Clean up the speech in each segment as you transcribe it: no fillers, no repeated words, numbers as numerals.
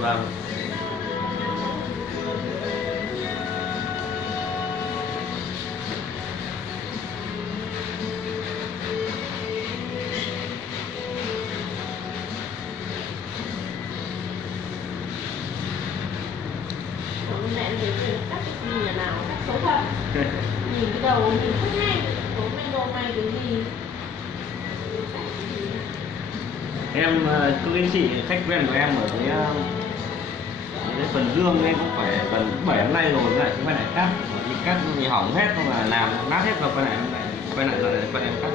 Vâng. Mẹ thì cắt nhìn nhà nào cắt xấu thật. Nhìn cái đầu nhìn không ngay số đồ này cái gì. Em cứ anh chị khách quen của em ở cái phần dương em cũng phải gần 7 năm nay rồi, lại cũng phải lại cắt, đi cắt thì hỏng hết không là làm nát hết rồi quay lại rồi quay em cắt.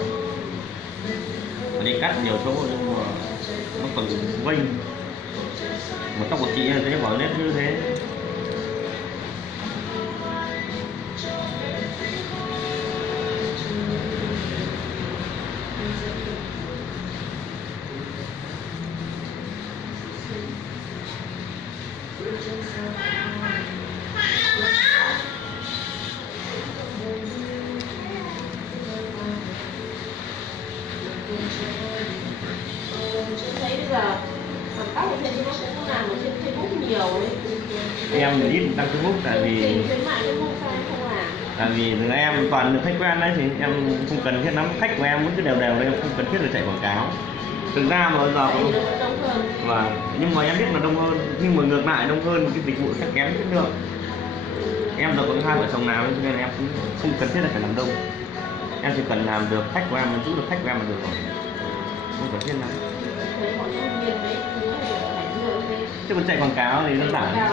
Đi cắt nhiều chỗ nhưng mà nó còn vênh. Một tóc của chị thấy bỏ nét như thế. Thấy bây giờ làm tóc ở trên nó cũng làm ở trên Facebook nhiều ấy. Em ít đăng Facebook tại vì khuyến mại Facebook sao em không làm? Tại vì em toàn được khách quen đấy thì em không cần thiết lắm, khách của em vẫn cứ đều đều đây, em không cần thiết là chạy quảng cáo. Thực ra mà giờ cũng đông hơn. Và nhưng mà em biết là đông hơn, nhưng mà ngược lại đông hơn cái dịch vụ sẽ kém chất lượng. Em giờ có hai vợ chồng nào nên là em cũng không cần thiết là phải làm đông. Em chỉ cần làm được khách của em, giữ được khách của em là được rồi, không cần thiết lắm. Chứ còn chạy quảng cáo thì đơn giản.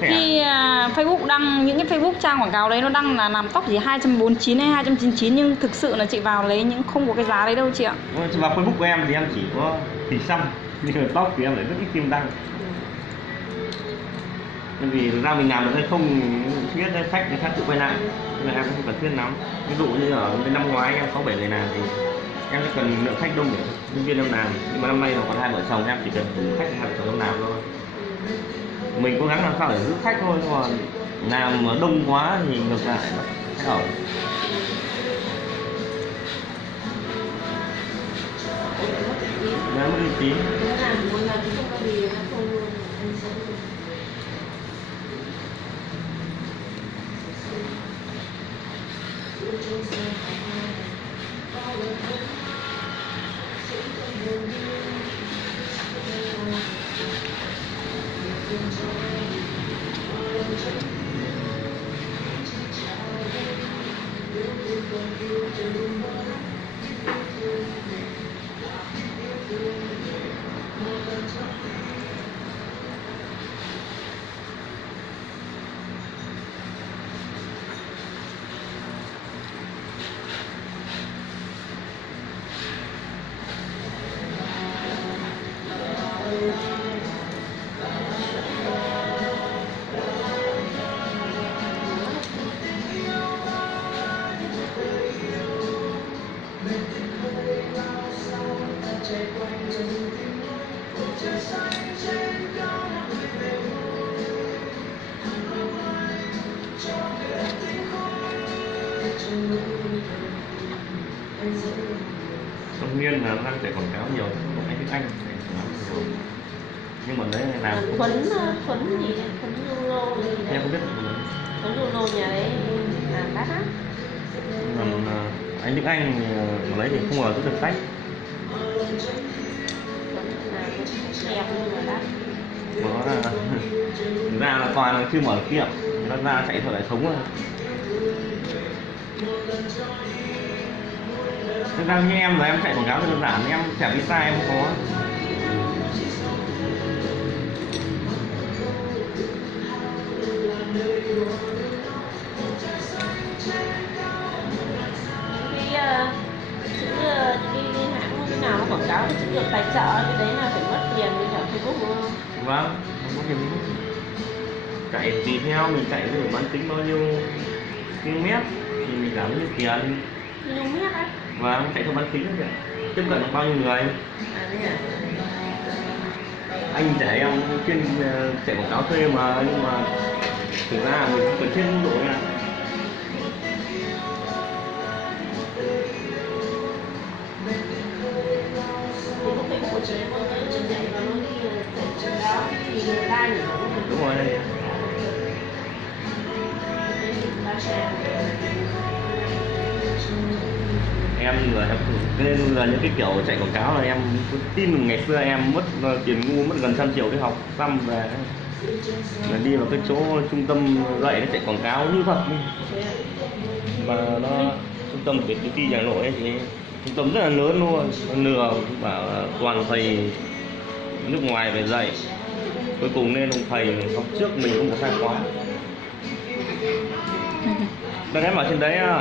Khi Facebook đăng những cái Facebook trang quảng cáo đấy nó đăng là làm tóc gì 249 hay 299 nhưng thực sự là chị vào lấy những không có cái giá đấy đâu chị ạ. Vào Facebook của em thì em chỉ có hình xăm, nhưng mà tóc thì em lại rất ít phim đăng. Bởi vì thực ra mình làm được hay không biết khách người khác tự quay lại nên là em không cần thiết lắm. Ví dụ như ở cái năm ngoái em 6-7 người làm thì em sẽ cần lượng khách đông để nhân viên em làm, nhưng mà năm nay là còn hai vợ chồng em chỉ cần đủ khách hai vợ chồng em làm thôi. Mình cố gắng làm sao để giữ khách thôi, còn làm mà đông quá thì ngược lại nó sẽ ổn. Nó mất uy tín. Trong Nguyên là đang chạy quảng cáo nhiều, có anh biết anh nhưng mà đấy làm Thuấn gì Thuấn Euro gì em không biết Thuấn Euro nhà đấy làm đắt á. Còn anh Đức Anh mà lấy thì không ngờ rất được khách. Nó là ra là toàn là chưa mở kiệm, nó ra chạy theo lại thống rồi. Thực ra như em là em chạy quảng cáo đơn giản, em thẻ visa em không có. Những hãng cái nào nó quảng cáo cái được tài trợ cái đấy là phải mất tiền như cả Facebook đúng không? Vâng, không có tiền gì. Chạy tùy theo mình chạy để bán tính bao nhiêu km thì mình giảm bao nhiêu tiền. Nhung hết á. và chạy theo bán phí đó kìa. Tiếp cận được bao nhiêu người. Thế à? Anh trẻ em chuyên chạy quảng cáo thuê mà, nhưng mà thực ra mình không cần trên mức độ nha. Đúng rồi đây. Em lừa em nên lừa những cái kiểu chạy quảng cáo là em cứ tin. Ngày xưa em mất tiền ngu, mất gần 100 triệu đi học xăm về là đi vào cái chỗ trung tâm dạy nó chạy quảng cáo như thật, mà nó trung tâm của BTT Hà Nội ấy, thì trung tâm rất là lớn luôn. Nó lừa bảo là toàn thầy nước ngoài về dạy, cuối cùng nên ông thầy học trước mình không có sai khóa. Đang em ở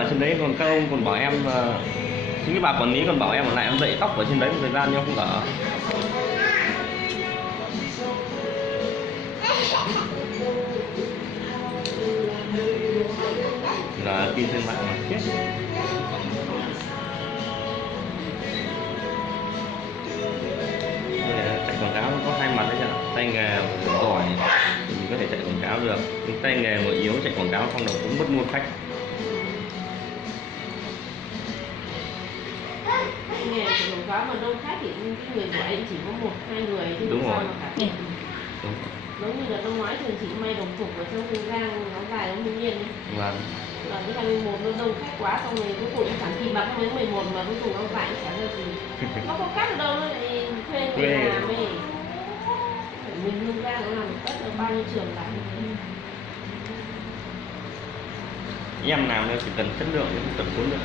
trên đấy còn các ông còn bảo em, chính cái bà quản lý còn bảo em ở lại em dạy tóc ở trên đấy một thời gian nhưng không ở. Là tin trên mạng mà chết. Chạy quảng cáo nó có hai mặt đấy chứ, tay nghề giỏi thì mình có thể chạy quảng cáo được, nhưng tay nghề mà yếu chạy quảng cáo không đầu cũng mất luôn khách. Nghề của quảng cáo mà đông khách thì cái người của anh chỉ có 1-2 người chứ. Đúng rồi. Đúng. Giống như là năm ngoái thì chị may đồng phục ở trong Hương Giang nó dài nó Hương Yên ấy. Vâng. Và cái ngày 11 nó đông khách quá, xong rồi cuối cùng chẳng kịp bắn đến 11 mà cuối cùng nó dài chẳng ra gì. Nó có cắt ở đâu nó lại thuê người làm ấy. Mình Hương Giang nó làm tất được bao nhiêu trường lại. Em làm nên chỉ cần chất lượng chứ không cần số lượng.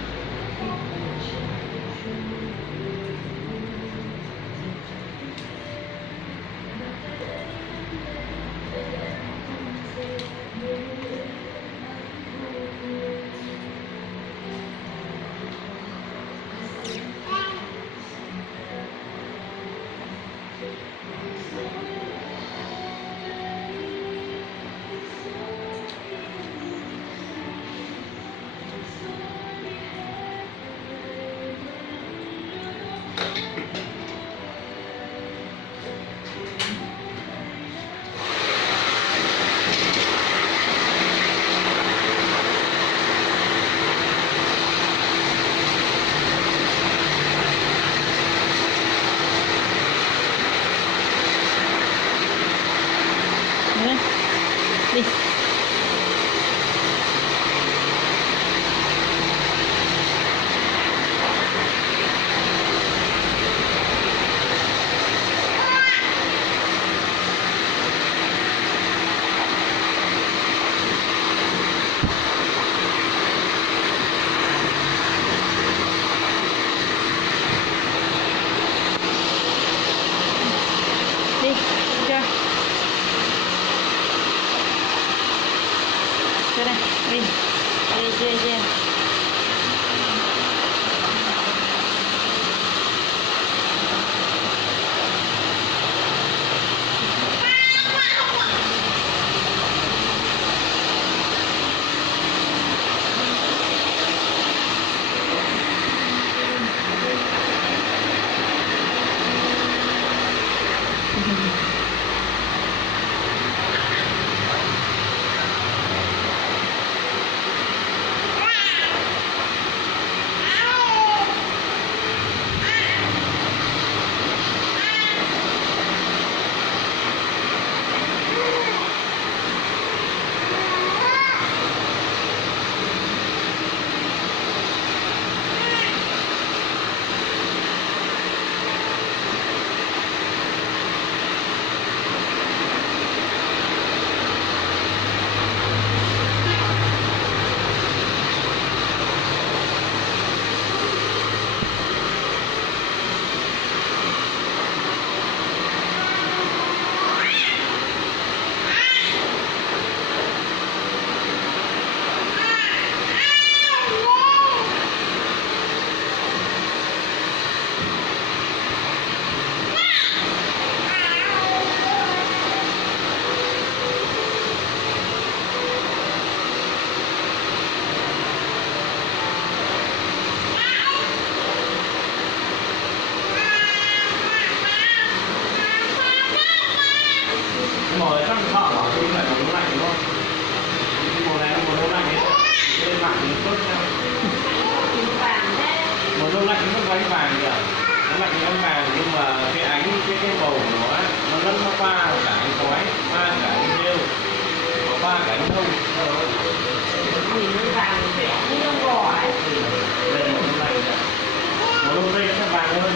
ánh vàng kìa, nó lạnh như ánh vàng nhưng mà cái ánh cái màu của nó ấy, nó lẫn nó qua cả ánh khói, qua cả ánh rêu, qua cả ánh thông. Nhìn nó vàng vẹo như lông bò ấy. Đây là màu lạnh kìa, màu lông dây nó vàng hơn.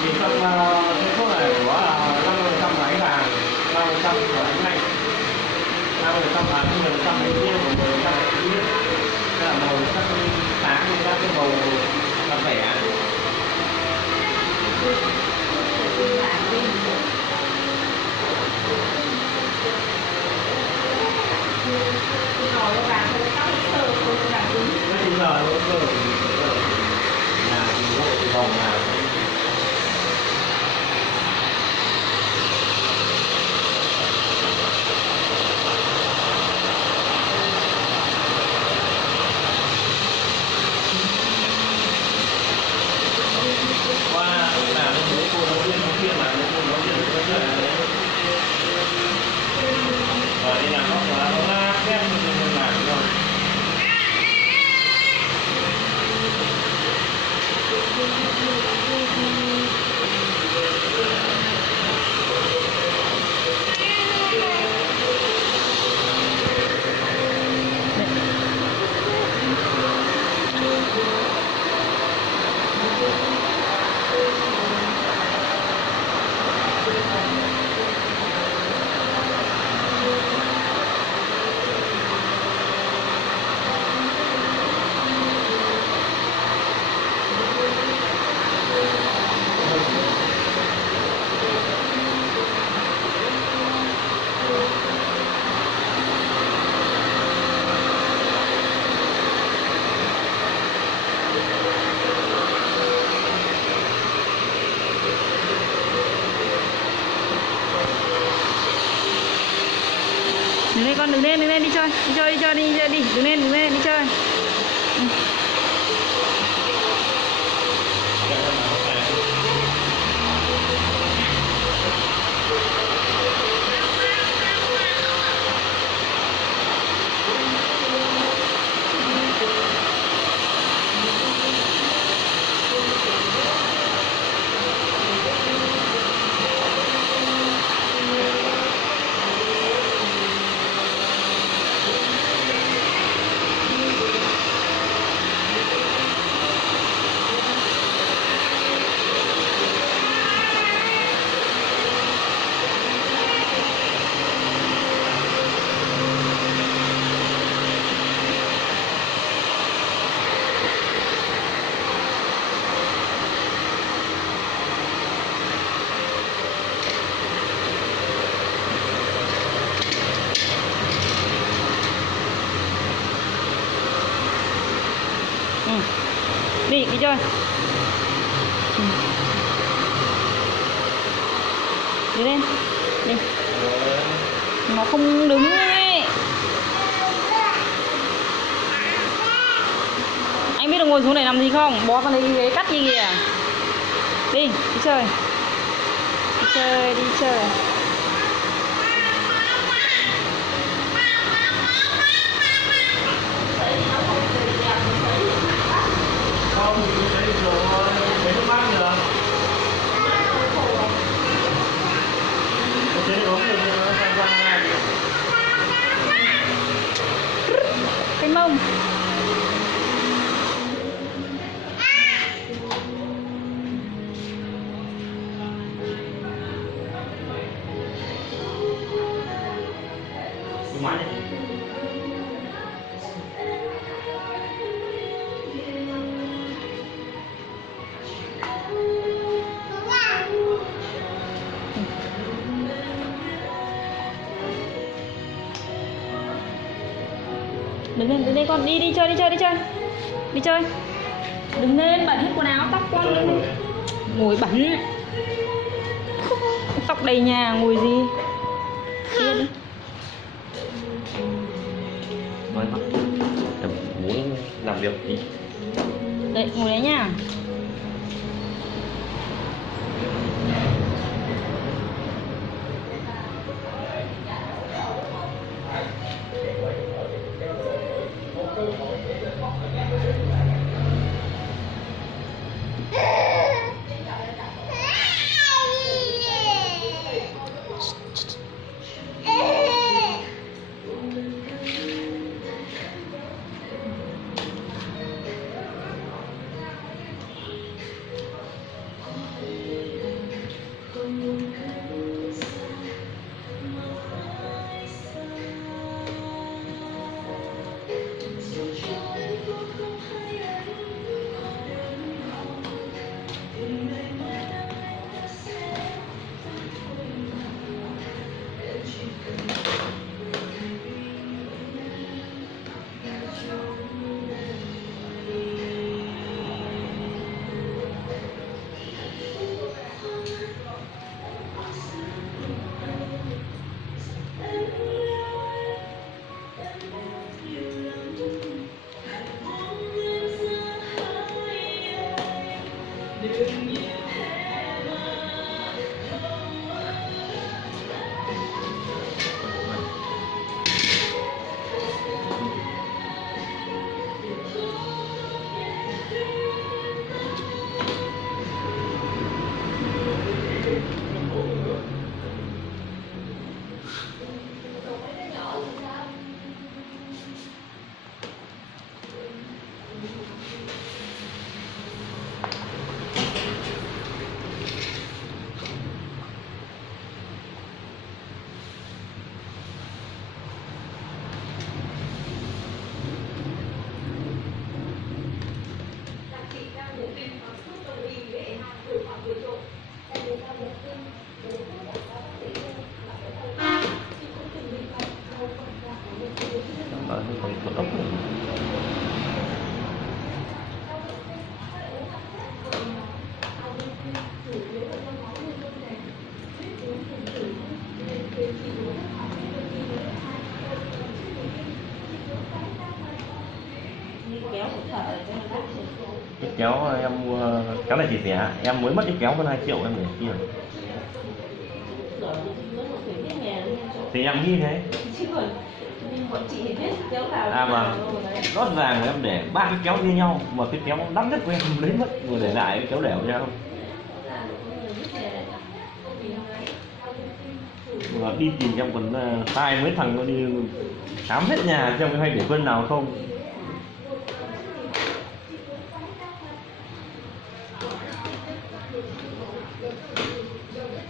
Thì trong cái thuốc này của 50% là ánh vàng, 50% là ánh lạnh, 50% là 10% ánh rêu, 10% là ánh biếc. Đây là màu sắc sáng như các cái màu cà phê. Rồi nó vàng không có sơ không có vàng cứng. Bây giờ nó cơ nhà thì hộ thì vòng nào qua làm những cô giáo viên nó kia mà những cô giáo viên nó kia là và đi làm nó la phép mình làm rồi. Đừng lên con, đừng lên đi chơi, đi, đừng lên đi chơi. Đi chơi. Đi lên. Đi. Nó không đứng ấy. Anh biết được ngồi xuống để làm gì không? Bó vào đây ghế cắt gì kìa. Đi chơi. Đi chơi. Không thì thấy được rồi, thấy nó mát được. Thế thì uống được nó sang qua này. Cái mông. Ngoài đấy. Đừng lên con, đi chơi. Đi chơi. Đừng lên bẩn hết quần áo tóc con. Ngồi bẩn. Tóc đầy nhà ngồi gì? Đi đi. Nói thật, em muốn làm việc gì? Đấy, ngồi đấy nha. Cái kéo em mua, kéo này chỉ rẻ, em mới mất cái kéo hơn 2 triệu em để kia. Thì em nghĩ thế. Mà rõ ràng là em để 3 cái kéo như nhau, mà cái kéo đắt nhất của em lấy mất, vừa để lại cái kéo đẻo cho em. Mà đi tìm em còn tai mấy thằng nó đi khám hết nhà xem hay để quên nào không.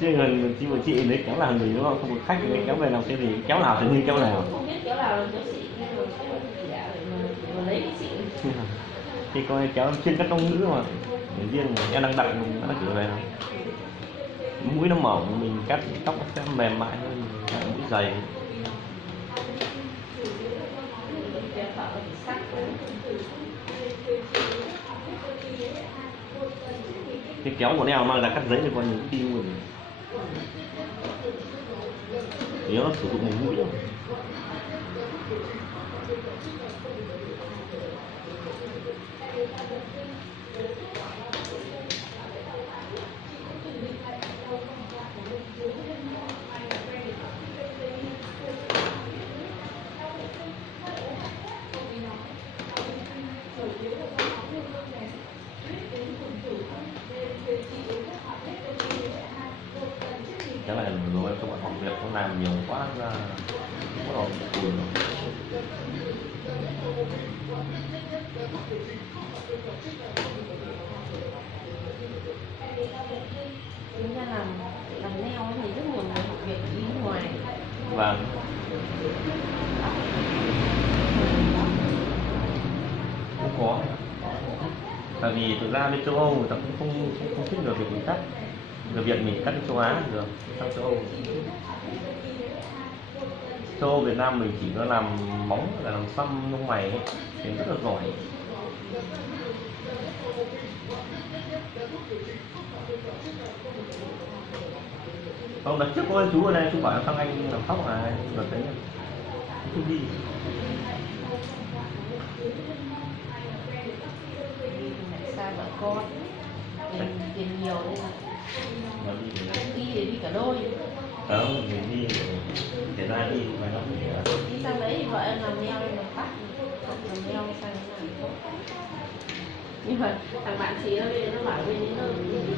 Chứ gần chị lấy kéo làm gì đúng không? Không có khách lấy kéo về làm cái gì, kéo nào thì như kéo nào. Không biết kéo nào là kéo xịn, mà lấy cái xịn. Thì coi kéo em chuyên cắt tông nữ mà, để riêng em đang đặt nó kiểu này. Mũi nó mỏng, mình cắt tóc nó sẽ mềm mại hơn, mũi dày. Cái kéo của em mang ra cắt giấy thì coi những tim rồi. Nếu nó sử dụng này mũi đâu. Cái này rồi các bạn học việc nó làm nhiều quá ra bắt đầu cùi rồi. Chúng ta làm nail thì rất nhiều người học việc đi nước ngoài. Vâng. Không có. Tại vì thực ra bên châu Âu người ta cũng không thích người Việt mình cắt. Người Việt mình cắt châu Á được, sang châu Âu. Châu Âu Việt Nam mình chỉ có làm móng, là làm xăm lông mày ấy, thì rất là giỏi. Không, đợt trước có chú ở đây, chú bảo sang anh làm tóc này, đợt đấy chú đi. Xa vợ con, tiền nhiều nên là đi để đi cả đôi. Không, mình đi để ra đi vài năm đi sang đấy thì vợ em làm nail em làm tóc, làm nail sang thế này. Nhưng mà thằng bạn chị nó bên nó bảo bên nó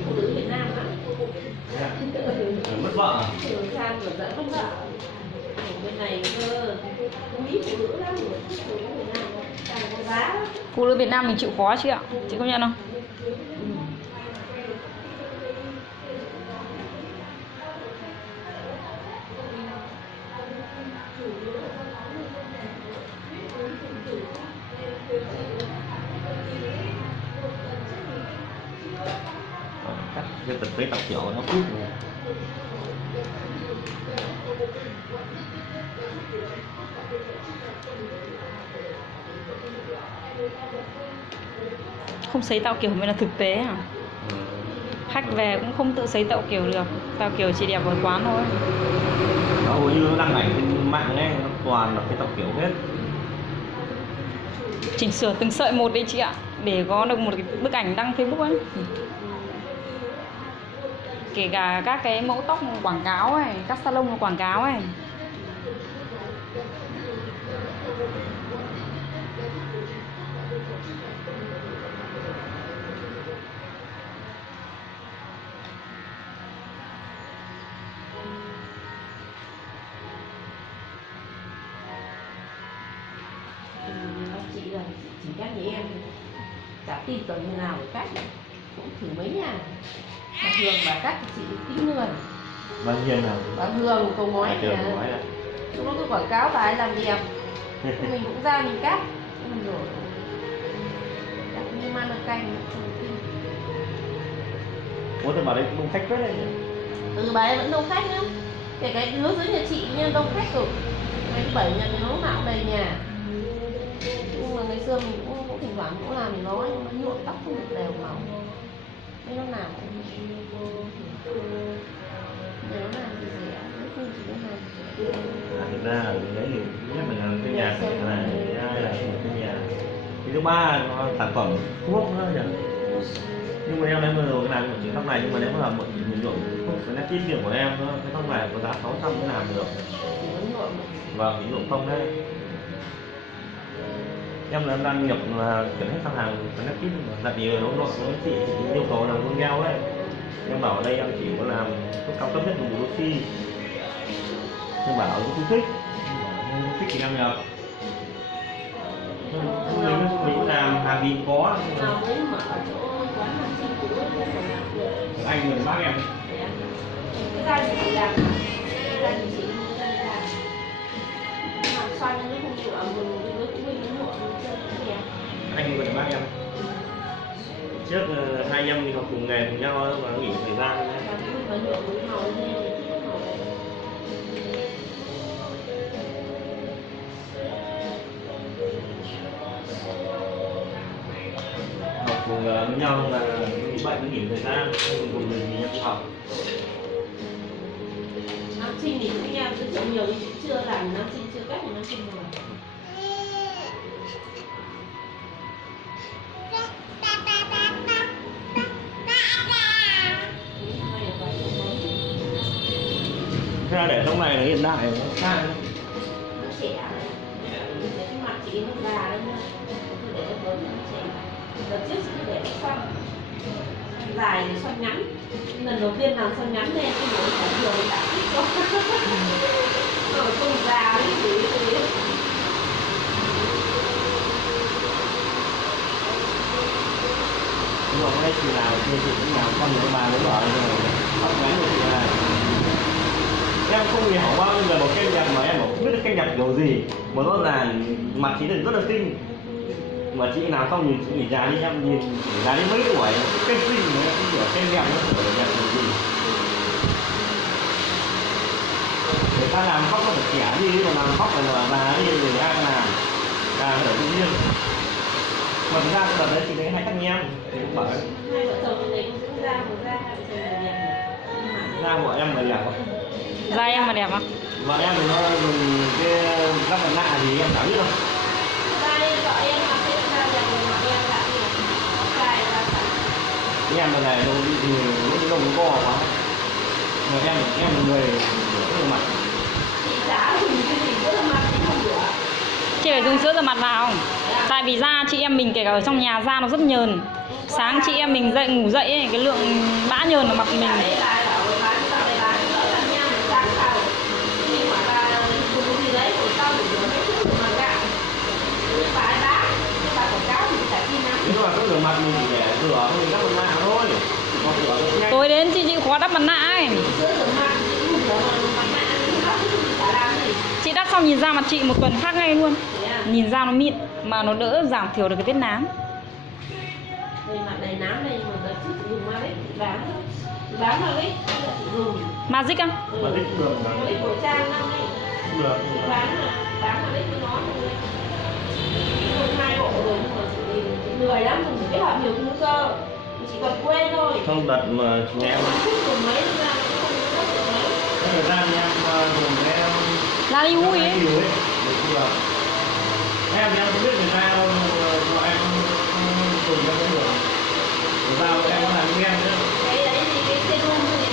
phụ nữ Việt Nam á. mất vợ à? Sang rồi dẫn không vợ. Ở bên này cơ quý phụ nữ lắm, phụ nữ Việt Nam càng có giá. Phụ nữ Việt Nam mình chịu khó chứ ạ, chị công nhận không? Cái thực tế tập kiểu nó cút rồi. Không sấy tạo kiểu mới là thực tế à? Khách về cũng không tự sấy tạo kiểu được, tạo kiểu chỉ đẹp ở quán thôi. Nó hầu như nó đăng ảnh trên mạng ấy, nó toàn là cái tạo kiểu hết. Chỉnh sửa từng sợi một đấy chị ạ, để có được một cái bức ảnh đăng Facebook ấy. kể cả các cái mẫu tóc quảng cáo ấy, các salon quảng cáo ấy. Ông chị là chỉ cắt như em chả tin tưởng như nào để cắt, cũng thử mấy nhà. Bà Hường bà cắt thì chị tính người. Bà Hiền nào? Bà Hường cầu ngói Trường nè. nói là Lúc đó tôi quảng cáo bà ấy làm đẹp. Mình cũng ra mình cắt. Mình rồi cắt như man canh trong kinh. ủa thì bà đấy cũng đông khách phết đấy. Ừ, bà ấy vẫn đông khách nữa. Kể cái đứa dưới nhà chị nha, đông khách rồi. Ngày thứ 7 nhà mình nó lúc nào cũng đầy nhà. Nhưng mà ngày xưa mình cũng thỉnh thoảng cũng làm mình nói, nhưng mà nhuộm tóc không được đều màu. Nên nó làm nếu nó làm thì rẻ, nếu không chỉ nó làm thì rẻ. Thực ra là đấy thì thứ nhất là cái nhà này, thứ hai là cái nhà. Cái thứ ba nó sản phẩm thuốc nữa nhỉ. Nhưng mà em lấy vừa rồi làm một chiếc tóc này, nhưng mà nếu mà làm một mình nhuộm thuốc cái nét tiết điểm của em nó cái tóc này có giá 600 mới làm được. Chỉ muốn nhuộm. Vâng, ví dụ không đấy. Em là đang nhập là chuyển hết sang hàng cái nét tiết mà tại vì nó chị yêu cầu làm con heo đấy. Em bảo ở đây em chỉ có làm thuốc cao cấp nhất của oxy. Em bảo không thích. Không thích thì em nhập. Mình làm hàng gì cũng có. Nào mới mở chỗ quán hàng xinh cũ ấy, không phải làm được. Anh người bác em. Cái da gì chị làm? Cái da gì chị làm? Làm xoăn nó không nhuộm, mình nhuộm chơi cũng đẹp. Anh người bác em. Trước hai anh em đi học cùng nghề cùng nhau mà nghỉ thời gian. Và nhuộm với màu lên thì thích màu đấy. Học cùng với nhau là bị bệnh nghỉ thời gian cùng mình đi học. Nam Trinh thì cũng em giới thiệu nhiều nhưng chưa làm Nam Trinh, chưa cách thì Nam Trinh rồi. Ra để trong này là hiện đại nó khác. Nó trẻ đấy. Cái mặt chị nó già đấy nha. Tôi để nó lớn nó trẻ. Đợt trước chị cứ để nó xoăn dài thì xoăn ngắn. Lần đầu tiên làm xoăn ngắn lên cái mũi cả người đã thích quá. Rồi không già đấy thì Nhưng mà đây thì là thì cũng làm con người bà mới bảo rồi tóc ngắn của chị là em không hiểu bao giờ một cái nhập mà em không biết cái nhập kiểu gì mà nó là mặt chị rất là xinh mà chị nào không nhìn chị già đi em nhìn già đi mấy tuổi cái xinh mà em không hiểu cái nhập nó phải nhập kiểu gì người ta làm khóc nó phải trẻ đi mà làm khóc là bà đi rồi ai làm là phải tự nhiên mà thực ra đợt đấy chị thấy hai các anh em thì cũng bảo hai vợ chồng này cũng ra một ra hai vợ chồng là đẹp. da của em là đẹp không? Da em mà đẹp không? Vợ em thì nó dùng cái lắp mặt nạ thì em chẳng biết đâu. Da vợ em mặc cái da đẹp rồi mà em lại như là dài và sạch. Em là này đâu thì những lông co quá. Mà em là người rửa mặt. Chị chả dùng cái gì rửa mặt chị không rửa. Chị phải dùng sữa rửa mặt vào. Tại vì da chị em mình kể cả ở trong nhà da nó rất nhờn. Sáng chị em mình dậy ngủ dậy ấy, cái lượng bã nhờn ở mặt mình. Nếu mà có rửa mặt mình chỉ để rửa thôi lắp mặt nạ thôi. Còn rửa được nhanh. Tối đến chị khó đắp mặt nạ ấy. Chị đắp xong nhìn da mặt chị một tuần khác ngay luôn. Nhìn da nó mịn mà nó đỡ giảm thiểu được cái vết nám. Đây mặt này nám đây nhưng mà đợt trước chị dùng Magic chị bán thôi. Chị bán Magic chị dùng. Magic á? Magic được mà. Magic của Trang năm nay. Được. Chị bán Magic với nó thôi. Dùng 2 bộ rồi nhưng mà chị lười lắm, dùng kết hợp nhiều thứ cơ. Chị còn quên thôi. Không đợt mà nhà em Dùng mấy ra không có được mấy. cái thời gian em dùng cái La đi ui ấy. Em không biết người ta đâu mà em dùng cho cái được. Người ta em có làm quen nữa. Cái đấy thì cái serum thì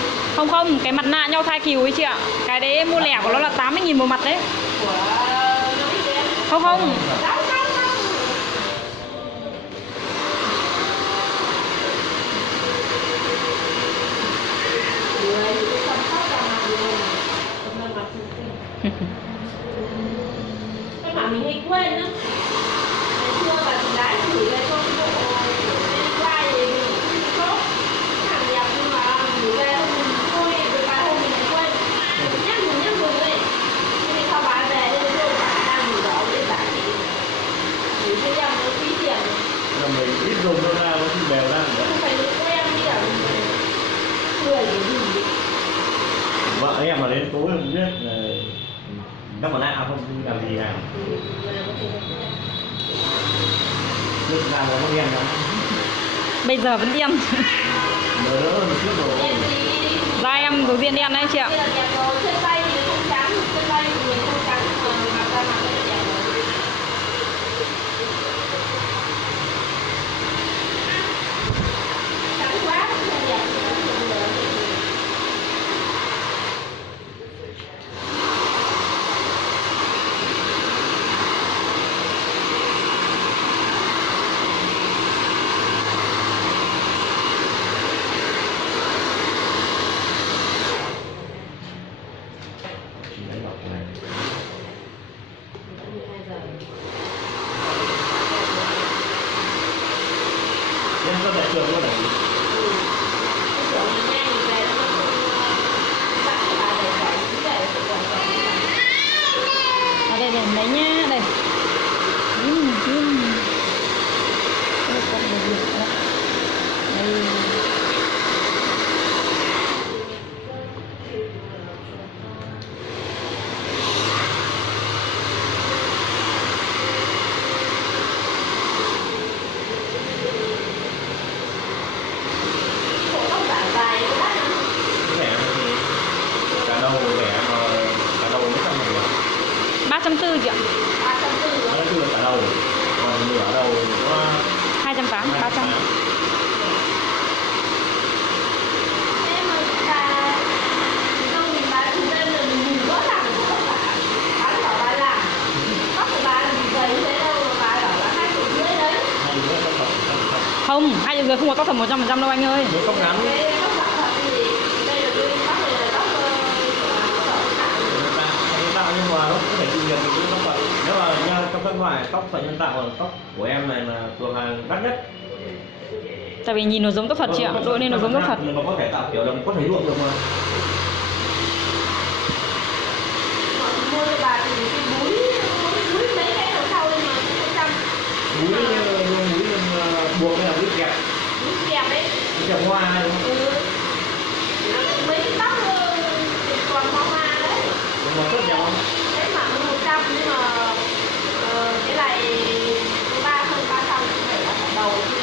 Không, cái mặt nạ nhau thai cừu ấy chị ạ. Cái đấy mua lẻ của nó là 80.000 một mặt đấy. Của nó ít em. Không. Đâu. Người thì chăm sóc ra mặt rồi. Không ra mặt xinh. Cái mà mình hay quên á. Ngày xưa bà chị gái gửi về cho cái bộ bên quay thì mình không tốt. Hàng đẹp nhưng mà gửi về không mình thôi, rồi vài hôm mình lại quên. Nhắc mừng ấy. Nhưng mà sau bán về nên tôi bà đang gửi đó với bà chị. Gửi cho em nó phí tiền. Là mình ít dùng đâu ra nó thì đều ra nữa. Không phải của em đi à. Người để gì. Vợ em mà đến tối không biết là các bạn nào không làm gì nào. Lúc nào mà không em đâu. Bây giờ vẫn đen. Đỡ một chút rồi. Em gì? Da em đầu tiên đen đấy chị ạ. Bây giờ đẹp rồi, chân tay thì không trắng, chân tay thì mình không trắng mà mặt ra mặt nó đẹp rồi. Trắng quá cũng không đẹp, trắng cũng được. Em có đẹp trường luôn này. Ở đây để lấy nhá, đây. Đây. Cả đầu rẻ mà cả đầu mấy trăm nghìn. 340 chị ạ. Nó chưa cả đầu. Còn nửa đầu có 280, 300. Không, 2 giờ không có tóc thật 100% đâu anh ơi. nếu tóc ngắn nhân tạo nhưng mà nó cũng phải chịu được những tóc thật. Nếu mà trong các loại tóc sợi nhân tạo là tóc của em này là cửa hàng đắt nhất. Tại vì nhìn nó giống tóc thật chị ạ, đội nên nó giống tóc thật. Nhưng mà có thể tạo kiểu là có thể nhuộm được mà. Mũi buộc hay là mũi kẹp? Kẹp hoa này đúng không? Mấy cái tóc còn hoa hoa đấy. Nhưng mà tốt nhau không? Đấy mà 100 nhưng mà cái này 300 cũng phải là phần đầu chứ.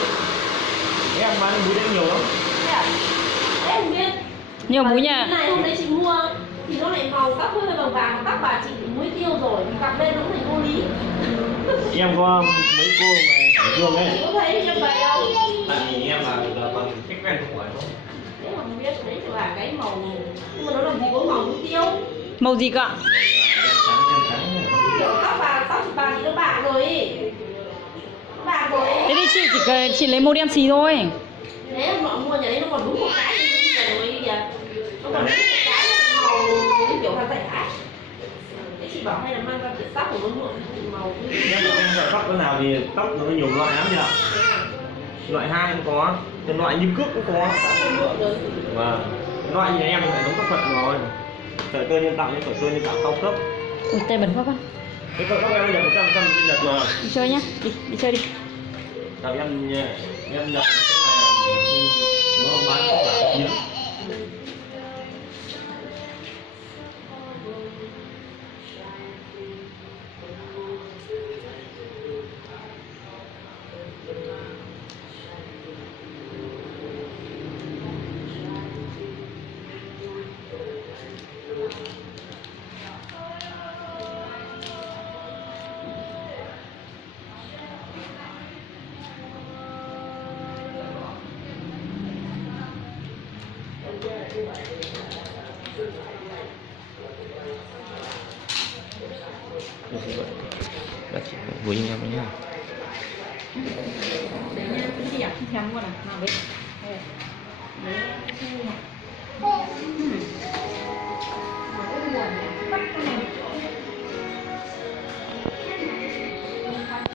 Em bán mũi đấy nhiều lắm. Thế à? Em không biết. Nhiều mũi Cái nha. này hôm nay chị mua thì nó lại màu tóc hơi vàng vàng, tóc bà chị mũi tiêu rồi, cặp lên nó cũng thành vô lý. Em có mấy cô mà Hải Dương ấy. Chị có thấy em vậy không? Tại vì em là bằng khách quen của nó. Đấy mà không biết, đấy là cái màu, nhưng mà nó làm gì có màu mũi tiêu. Màu gì cơ ạ? Em trắng. Kiểu tóc chị bà thì nó bạc rồi ý. Bạc rồi ý. Thế thì chị lấy màu đen xì thôi. Thế mà mua nhà đấy nó còn đúng một cái như rồi kìa. Nó còn đúng một cái màu như kiểu hoa dạy ái. Thế chị bảo hay là mang ra tiệm tóc của nó nhuộm màu như Nếu mà em chọn tóc cái nào thì tóc nó có nhiều loại lắm chị ạ. Loại 2 cũng có, cái loại như cước cũng có. Và loại như em thì phải giống tóc thật rồi. Sợi tơ nhân tạo như sợi tơ nhân tạo cao cấp. Ui, tay bẩn quá con. Cái sợi tóc em nhập 100% bên Nhật rồi. Đi chơi nhá, đi chơi đi. Tại vì em nhập nó bán tất cả các miếng. Đã chị với anh em nhá. Đấy nha, cái gì à? Xem luôn à? Nào đây. Đây. Đấy. Bắt cái này.